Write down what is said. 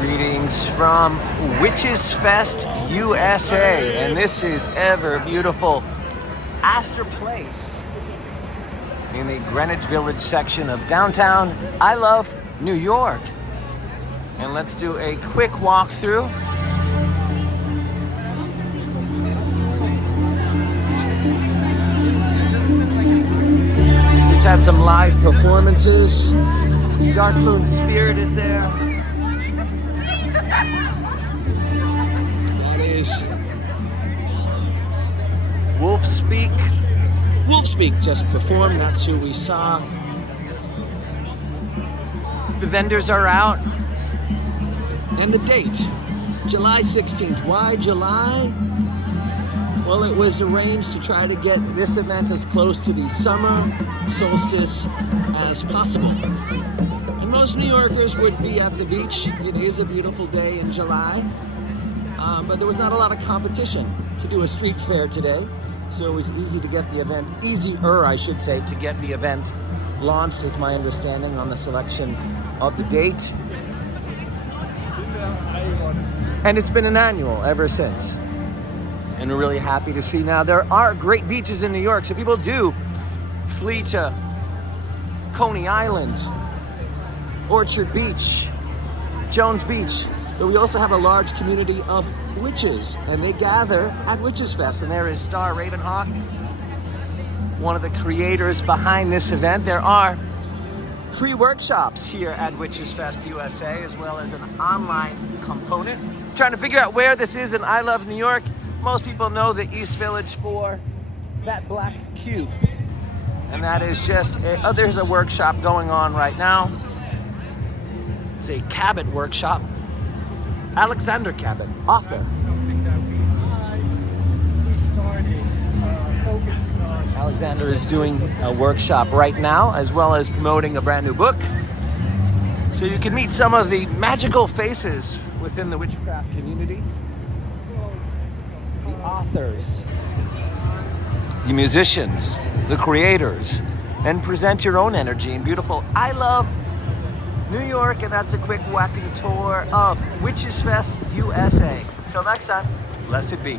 Greetings from WitchsFest USA, and this is ever beautiful Astor Place in the Greenwich Village section of downtown I love New York. And let's do a quick walkthrough. Just had some live performances. Dark Moon Spirit is there. That is Wolfspeak just performed. That's who we saw. The vendors are out. And the date, July 16th. Why July? Well, it was arranged to try to get this event as close to the summer solstice as possible. And most New Yorkers would be at the beach. It is a beautiful day in July, but there was not a lot of competition to do a street fair today. So it was easy to get the event, easier I should say, to get the event launched, is my understanding on the selection of the date. And it's been an annual ever since. And we're really happy to see now there are great beaches in New York, so people do flee to Coney Island, Orchard Beach, Jones Beach, but we also have a large community of witches, and they gather at WitchsFest. And there is Starr, RavenHawk, one of the creators behind this event. There are free workshops here at WitchsFest USA, as well as an online component. Trying to figure out where this is in I Love New York. Most people know the East Village for that black cube. And that is just, there's a workshop going on right now. It's a Cabot workshop. Alexander Cabot, author. That's something that we started focusing on. Alexander is doing a workshop right now, as well as promoting a brand new book. So you can meet some of the magical faces within the witchcraft community. The authors, the musicians, the creators, and present your own energy in beautiful I Love New York. And that's a quick walking tour of WitchsFest USA. Until next time, blessed be.